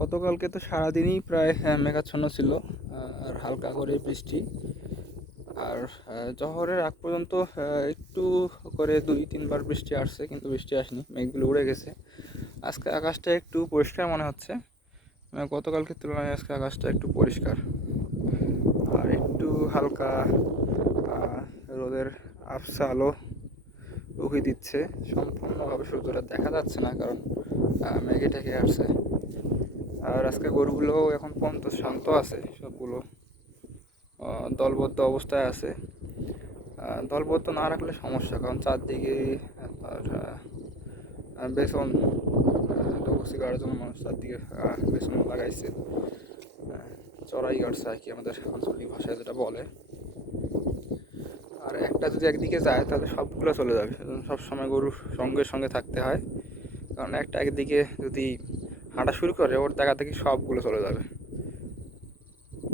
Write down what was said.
গতকালকে তো সারাদিনই প্রায় মেঘাচ্ছন্ন ছিল, আর হালকা করে বৃষ্টি। আর জহরের আগ পর্যন্ত একটু করে 2-3 বার বৃষ্টি আসছে, কিন্তু বৃষ্টি আসেনি, মেঘগুলো উড়ে গেছে। আজকে আকাশটা একটু পরিষ্কার মনে হচ্ছে, গতকালকের তুলনায় আজকে আকাশটা একটু পরিষ্কার। আর একটু হালকা রোদের আবছা আলো উকি দিচ্ছে। সম্পূর্ণভাবে সূর্যটা দেখা যাচ্ছে না, কারণ মেঘে ঢেকে আসছে। আর আজকে গরুগুলো এখন পর্যন্ত শান্ত আছে, সবগুলো দলবদ্ধ অবস্থায় আছে। দলবদ্ধ না রাখলে সমস্যা, কারণ চারদিকে বেসন দোবসি কাটার জন্য মানুষ চারদিকে বেসন লাগাইছে, চড়াই কাটছে আর কি, আমাদের আঞ্চলিক ভাষায় যেটা বলে। আর একটা যদি একদিকে যায় তাহলে সবগুলো চলে যাবে, সেজন্য সবসময় গরুর সঙ্গে সঙ্গে থাকতে হয়, কারণ একটা একদিকে যদি হাঁটা শুরু করে ওর দেখা দেখি সবগুলো চলে যাবে।